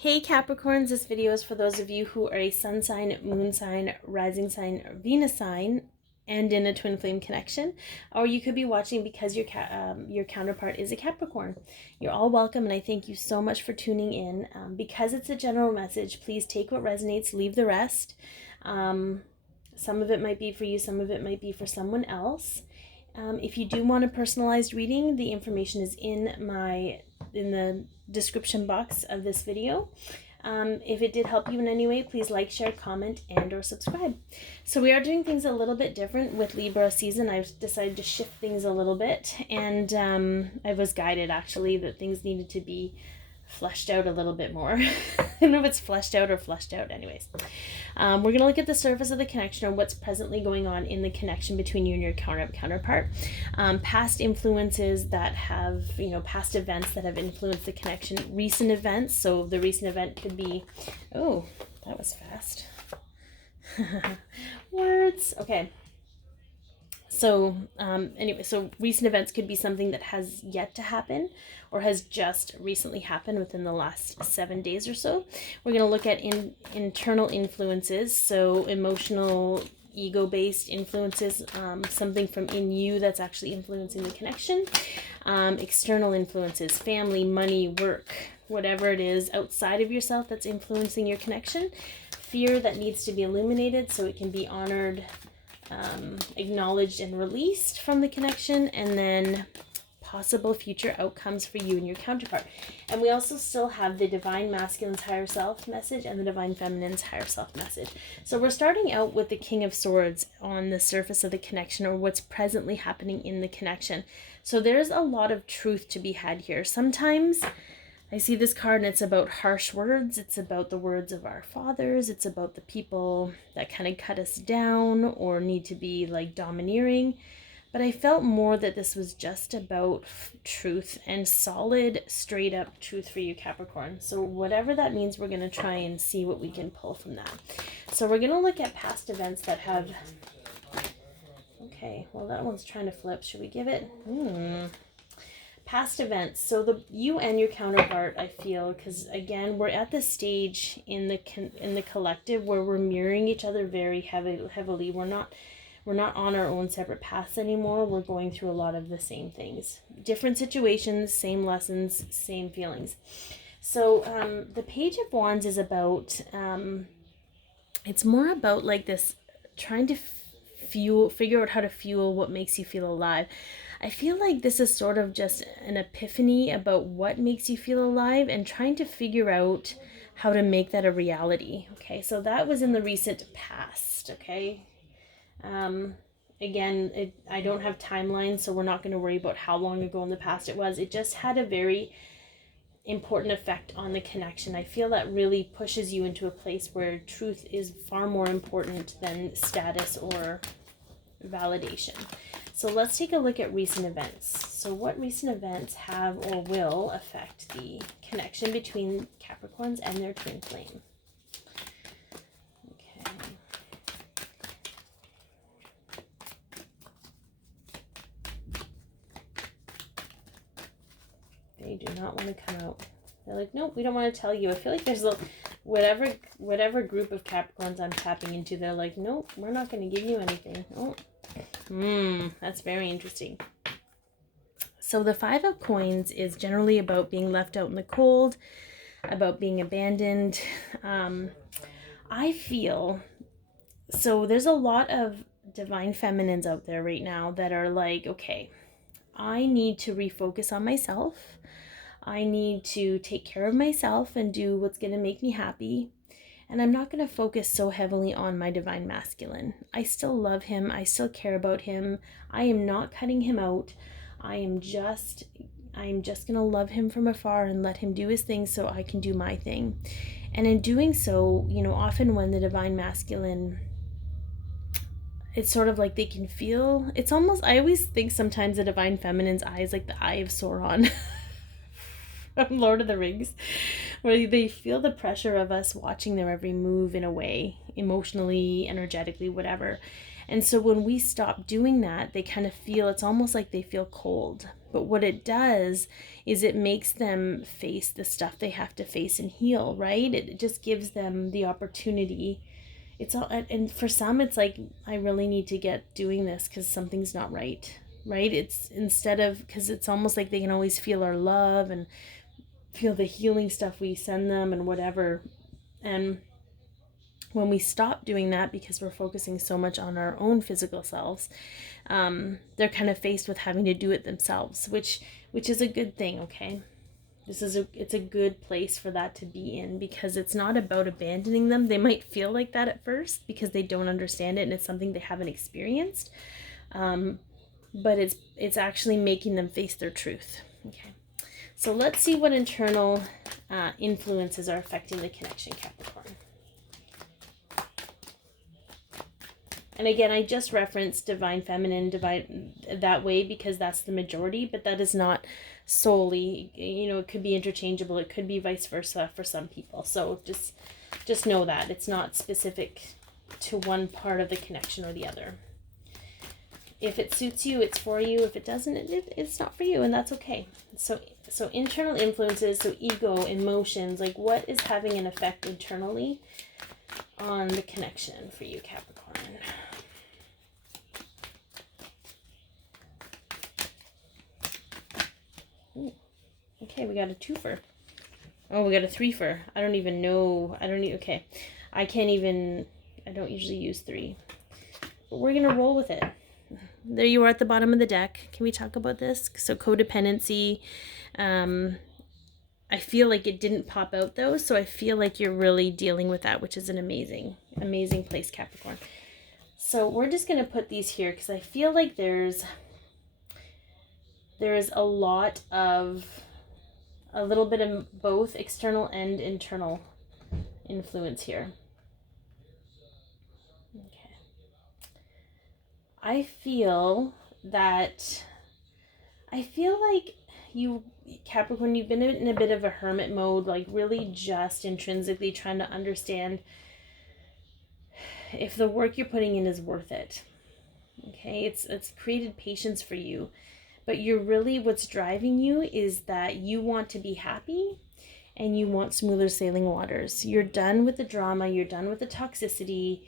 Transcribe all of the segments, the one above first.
Hey Capricorns, this video is for those of you who are a sun sign, moon sign, rising sign, or Venus sign, and in a twin flame connection. Or you could be watching because your counterpart is a Capricorn. You're all welcome, and I thank you so much for tuning in. Because it's a general message, please take what resonates, leave the rest. Some of it might be for you, some of it might be for someone else. If you do want a personalized reading, the information is in the description box of this video. If it did help you in any way, please like, share, comment, and or subscribe. So we are doing things a little bit different with Libra season. I've decided to shift things a little bit, and I was guided actually that things needed to be fleshed out a little bit more. I don't know if it's fleshed out or flushed out. Anyways, we're going to look at the surface of the connection, or what's presently going on in the connection between you and your counterpart. Past influences that have, past events that have influenced the connection. Recent events. So the recent event could be, oh, that was fast. Words. Okay. So anyway, so recent events could be something that has yet to happen or has just recently happened within the last 7 days or so. We're going to look at internal influences, so emotional, ego-based influences, something from in you that's actually influencing the connection. External influences, family, money, work, whatever it is outside of yourself that's influencing your connection. Fear that needs to be illuminated so it can be honored, acknowledged and released from the connection, and then possible future outcomes for you and your counterpart. And we also still have the divine masculine's higher self message and the divine feminine's higher self message. So we're starting out with the King of Swords on the surface of the connection, or what's presently happening in the connection. So there's a lot of truth to be had here. Sometimes I see this card and it's about harsh words. It's about the words of our fathers. It's about the people that kind of cut us down or need to be like domineering. But I felt more that this was just about truth and solid, straight up truth for you, Capricorn. So whatever that means, we're going to try and see what we can pull from that. So we're going to look at past events that have... Okay, well that one's trying to flip. Should we give it... Past events. So you and your counterpart, I feel, because again, we're at the stage in the collective where we're mirroring each other very heavily. We're not on our own separate paths anymore. We're going through a lot of the same things, different situations, same lessons, same feelings. So the Page of Wands is about it's more about like this trying to figure out how to fuel what makes you feel alive. I feel like this is sort of just an epiphany about what makes you feel alive and trying to figure out how to make that a reality. Okay, so that was in the recent past. Okay, again, I don't have timelines, so we're not going to worry about how long ago in the past it was. It just had a very important effect on the connection. I feel that really pushes you into a place where truth is far more important than status or validation. So let's take a look at recent events. So what recent events have or will affect the connection between Capricorns and their twin flame? Okay. They do not want to come out. They're like, nope, we don't want to tell you. I feel like there's whatever group of Capricorns I'm tapping into, they're like, nope, we're not going to give you anything. Oh. That's very interesting. So the Five of Coins is generally about being left out in the cold, about being abandoned. I feel, so there's a lot of divine feminines out there right now that are like, okay, I need to refocus on myself. I need to take care of myself and do what's going to make me happy. And I'm not going to focus so heavily on my divine masculine. I still love him. I still care about him. I am not cutting him out. I am just going to love him from afar and let him do his thing so I can do my thing. And in doing so, often when the divine masculine, it's sort of like they can feel, it's almost, I always think sometimes the divine feminine's eye is like the eye of Sauron from Lord of the Rings, where they feel the pressure of us watching their every move in a way, emotionally, energetically, whatever. And so when we stop doing that, they kind of feel, it's almost like they feel cold. But what it does is it makes them face the stuff they have to face and heal, right? It just gives them the opportunity. It's all, and for some, it's like, I really need to get doing this because something's not right, right? It's instead of, because it's almost like they can always feel our love and feel the healing stuff we send them and whatever. And when we stop doing that because we're focusing so much on our own physical selves, they're kind of faced with having to do it themselves, which is a good thing. Okay, it's a good place for that to be in, because it's not about abandoning them. They might feel like that at first because they don't understand it and it's something they haven't experienced, but it's actually making them face their truth. Okay, so let's see what internal influences are affecting the connection, Capricorn. And again, I just referenced divine feminine, divine that way because that's the majority, but that is not solely, you know, it could be interchangeable. It could be vice versa for some people. So just know that it's not specific to one part of the connection or the other. If it suits you, it's for you. If it doesn't, it's not for you, and that's okay. So internal influences, so ego, emotions, like what is having an effect internally on the connection for you, Capricorn? Ooh, okay, we got a twofer. Oh, we got a threefer. I don't even know. Okay. I don't usually use three. But we're going to roll with it. There you are at the bottom of the deck. Can we talk about this? So codependency. I feel like it didn't pop out though. So I feel like you're really dealing with that, which is an amazing, amazing place, Capricorn. So we're just going to put these here because I feel like there is a lot of a little bit of both external and internal influence here. Okay. I feel like you, Capricorn, you've been in a bit of a hermit mode, like really just intrinsically trying to understand if the work you're putting in is worth it. Okay, it's created patience for you, but you're really, what's driving you is that you want to be happy and you want smoother sailing waters. You're done with the drama, you're done with the toxicity,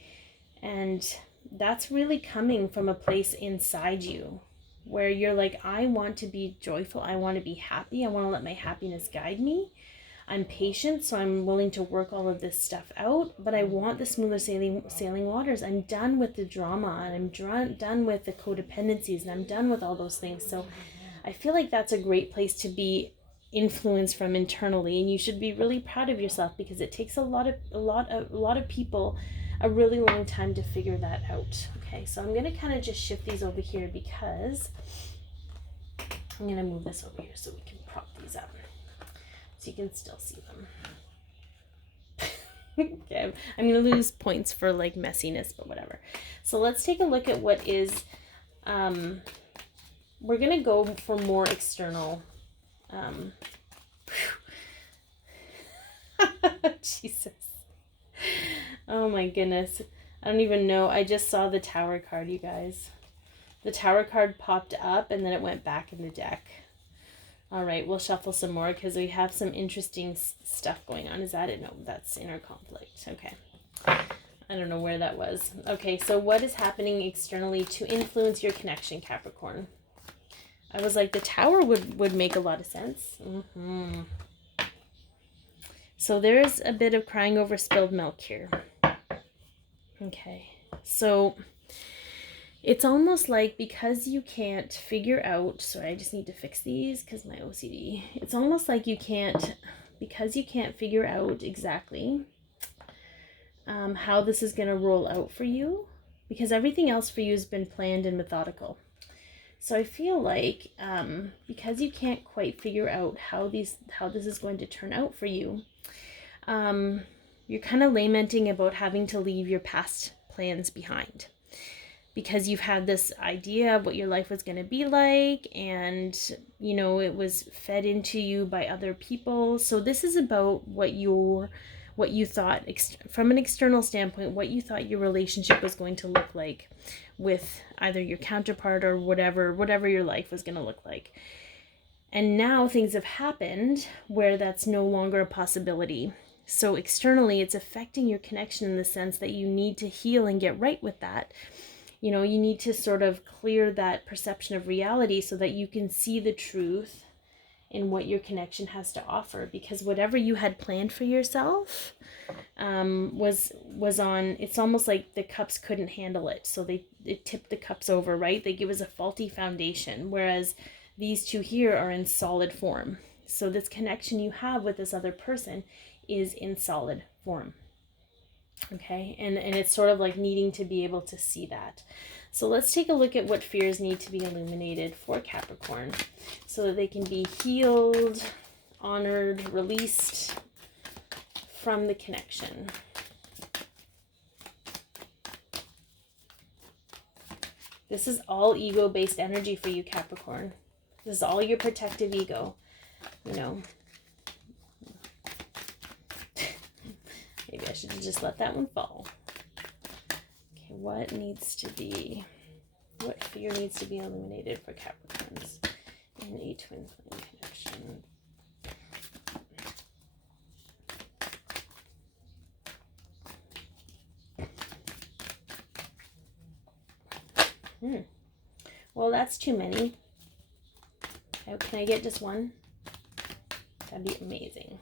and that's really coming from a place inside you where you're like, I want to be joyful, I want to be happy, I want to let my happiness guide me. I'm patient, so I'm willing to work all of this stuff out, but I want the smoother sailing waters. I'm done with the drama, and I'm done with the codependencies, and I'm done with all those things. So I feel like that's a great place to be influenced from internally, and you should be really proud of yourself because it takes a lot of people a really long time to figure that out. Okay, so I'm going to kind of just shift these over here because I'm going to move this over here so we can prop these up. So you can still see them. Okay, I'm going to lose points for like messiness, but whatever. So let's take a look at what is, we're going to go for more external. Jesus. Oh my goodness. I don't even know. I just saw the Tower card, you guys. The Tower card popped up and then it went back in the deck. All right, we'll shuffle some more because we have some interesting stuff going on. Is that it? No, that's inner conflict. Okay. I don't know where that was. Okay, so what is happening externally to influence your connection, Capricorn? I was like, the Tower would make a lot of sense. Mm-hmm. So there's a bit of crying over spilled milk here. Okay, so it's almost like because you can't figure out, sorry, I just need to fix these because my OCD. It's almost like because you can't figure out exactly how this is going to roll out for you, because everything else for you has been planned and methodical. So I feel like because you can't quite figure out how this is going to turn out for you, you're kind of lamenting about having to leave your past plans behind. Because you've had this idea of what your life was going to be like, and you know it was fed into you by other people. So this is about what what you thought, from an external standpoint, what you thought your relationship was going to look like with either your counterpart or whatever your life was going to look like. And now things have happened where that's no longer a possibility. So externally, it's affecting your connection in the sense that you need to heal and get right with that. You know, you need to sort of clear that perception of reality so that you can see the truth in what your connection has to offer. Because whatever you had planned for yourself was on, it's almost like the cups couldn't handle it. So it tipped the cups over, right? Like it was a faulty foundation. Whereas these two here are in solid form. So this connection you have with this other person is in solid form. Okay, and it's sort of like needing to be able to see that. So let's take a look at what fears need to be illuminated for Capricorn so that they can be healed, honored, released from the connection. This is all ego-based energy for you, Capricorn. This is all your protective ego, you know. Maybe I should have just let that one fall. Okay, what fear needs to be illuminated for Capricorns in a twin flame connection? Well, that's too many. Can I get just one? That'd be amazing.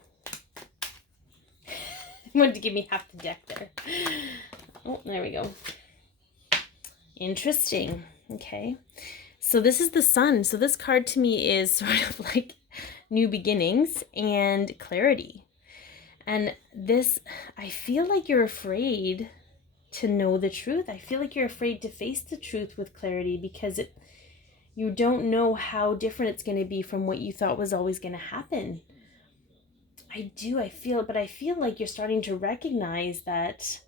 Wanted to give me half the deck there. Oh, there we go. Interesting. Okay. So this is the Sun. So this card to me is sort of like new beginnings and clarity. And this, I feel like you're afraid to know the truth. I feel like you're afraid to face the truth with clarity because you don't know how different it's going to be from what you thought was always going to happen. I feel like you're starting to recognize that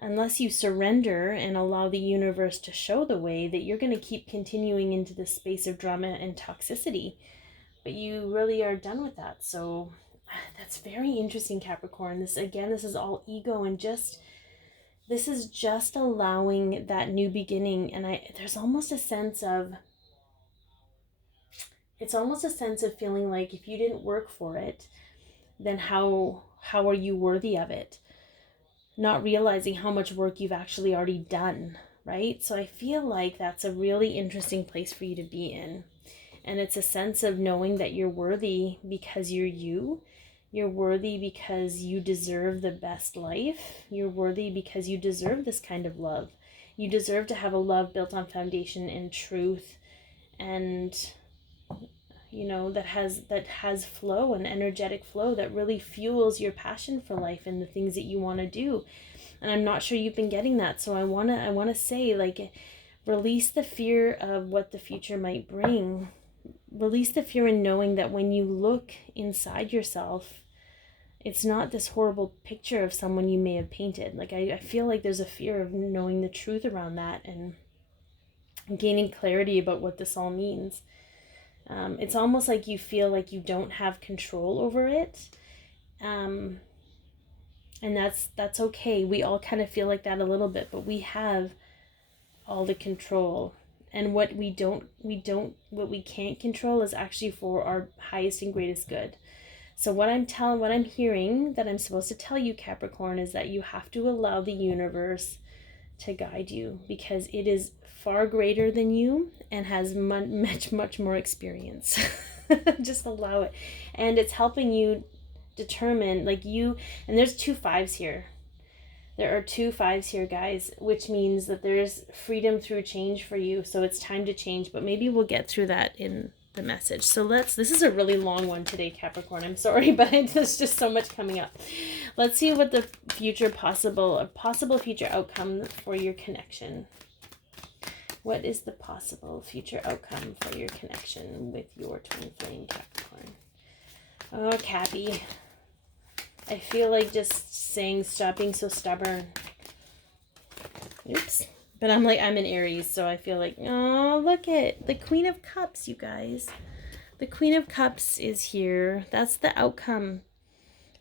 unless you surrender and allow the universe to show the way, that you're going to keep continuing into this space of drama and toxicity. But you really are done with that. So that's very interesting, Capricorn. This is all ego and this is just allowing that new beginning. And there's almost a sense of, feeling like if you didn't work for it, then how are you worthy of it? Not realizing how much work you've actually already done, right? So I feel like that's a really interesting place for you to be in. And it's a sense of knowing that you're worthy because you're you. You're worthy because you deserve the best life. You're worthy because you deserve this kind of love. You deserve to have a love built on foundation and truth and that has flow and energetic flow that really fuels your passion for life and the things that you want to do. And I'm not sure you've been getting that. So I want to say, like, release the fear of what the future might bring. Release the fear in knowing that when you look inside yourself, it's not this horrible picture of someone you may have painted. Like, I feel like there's a fear of knowing the truth around that and gaining clarity about what this all means. It's almost like you feel like you don't have control over it. And that's okay. We all kind of feel like that a little bit, but we have all the control. And what we can't control is actually for our highest and greatest good. So what I'm hearing that I'm supposed to tell you, Capricorn, is that you have to allow the universe to guide you because it is far greater than you and has much more experience. Just allow it. And it's helping you determine, and there's 2 5s here. There are 2 5s here, guys, which means that there's freedom through change for you. So it's time to change, but maybe we'll get through that in the message. So this is a really long one today, Capricorn. I'm sorry, but there's just so much coming up. Let's see what the possible future outcome for your connection. What is the possible future outcome for your connection with your twin flame, Capricorn? Oh, Cappy. I feel like just saying stop being so stubborn. Oops. But I'm an Aries, so I feel like, oh, look at the Queen of Cups, you guys. The Queen of Cups is here. That's the outcome.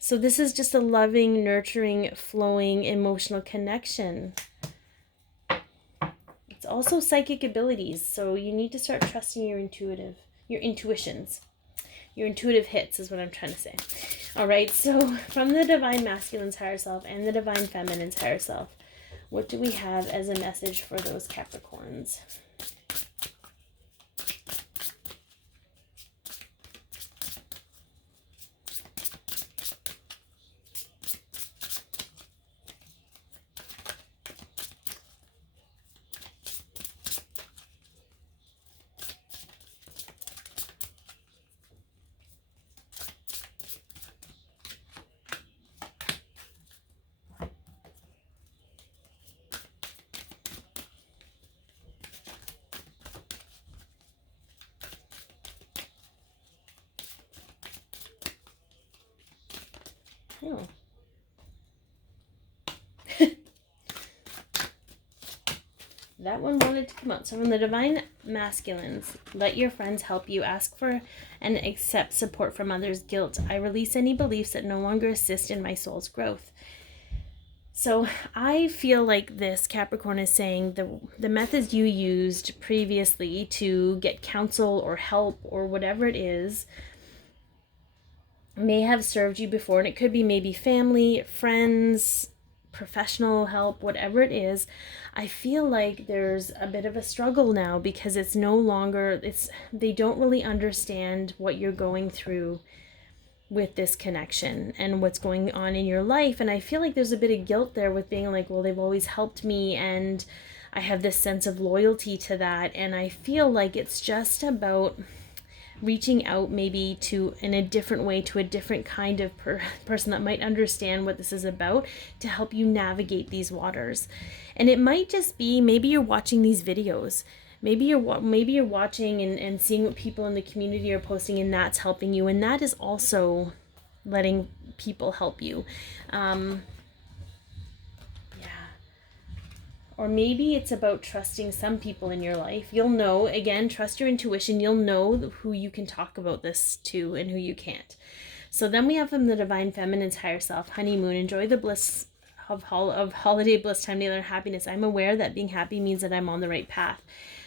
So this is just a loving, nurturing, flowing, emotional connection. It's also psychic abilities. So you need to start trusting your intuitions. Your intuitive hits is what I'm trying to say. All right, so from the Divine Masculine's higher self and the Divine Feminine's higher self, what do we have as a message for those Capricorns? Oh. That one wanted to come out. So from the Divine Masculines, let your friends help you. Ask for and accept support from others. Guilt. I release any beliefs that no longer assist in my soul's growth. So I feel like this Capricorn is saying the methods you used previously to get counsel or help or whatever it is may have served you before, and it could be maybe family, friends, professional help, whatever it is. I feel like there's a bit of a struggle now because it's no longer, they don't really understand what you're going through with this connection and what's going on in your life. And I feel like there's a bit of guilt there with being like, well, they've always helped me and I have this sense of loyalty to that. And I feel like it's just about reaching out maybe in a different way to a different kind of person that might understand what this is about to help you navigate these waters. And it might just be, maybe you're watching these videos, maybe you're watching and seeing what people in the community are posting, and that's helping you, and that is also letting people help you. Or maybe it's about trusting some people in your life. You'll know, again, trust your intuition. You'll know who you can talk about this to and who you can't. So then we have from the Divine Feminine's higher self, honeymoon. Enjoy the bliss of holiday bliss time together and happiness. I'm aware that being happy means that I'm on the right path.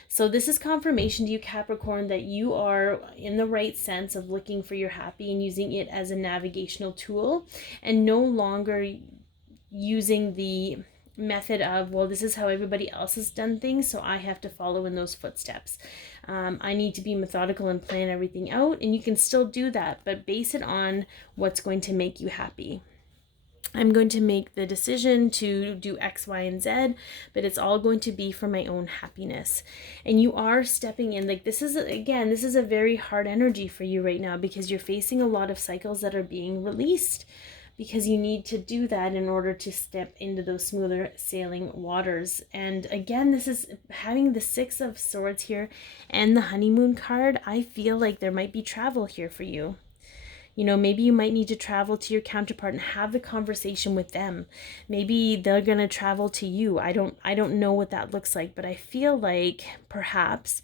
So this is confirmation to you, Capricorn, that you are in the right sense of looking for your happy and using it as a navigational tool and no longer using the method of, well, this is how everybody else has done things, so I have to follow in those footsteps. I need to be methodical and plan everything out, and you can still do that, but base it on what's going to make you happy. I'm going to make the decision to do X, Y, and Z, but it's all going to be for my own happiness. And you are stepping in, like this is a very hard energy for you right now because you're facing a lot of cycles that are being released, because you need to do that in order to step into those smoother sailing waters. And again, this is having the Six of Swords here and the honeymoon card. I feel like there might be travel here for you. You know, maybe you might need to travel to your counterpart and have the conversation with them. Maybe they're going to travel to you. I don't know what that looks like, but I feel like perhaps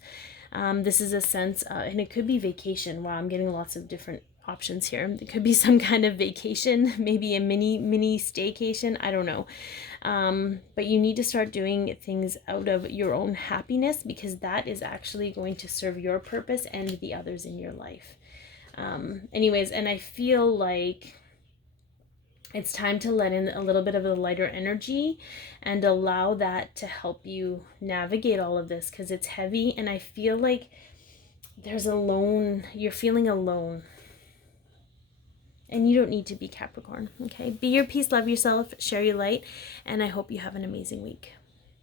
this is a sense, and it could be vacation. Wow, I'm getting lots of different options here. It could be some kind of vacation, maybe a mini staycation. I don't know. But you need to start doing things out of your own happiness, because that is actually going to serve your purpose and the others in your life. Anyways, and I feel like it's time to let in a little bit of the lighter energy and allow that to help you navigate all of this, because it's heavy, and I feel like you're feeling alone. And you don't need to be, Capricorn, okay? Be your peace, love yourself, share your light, and I hope you have an amazing week.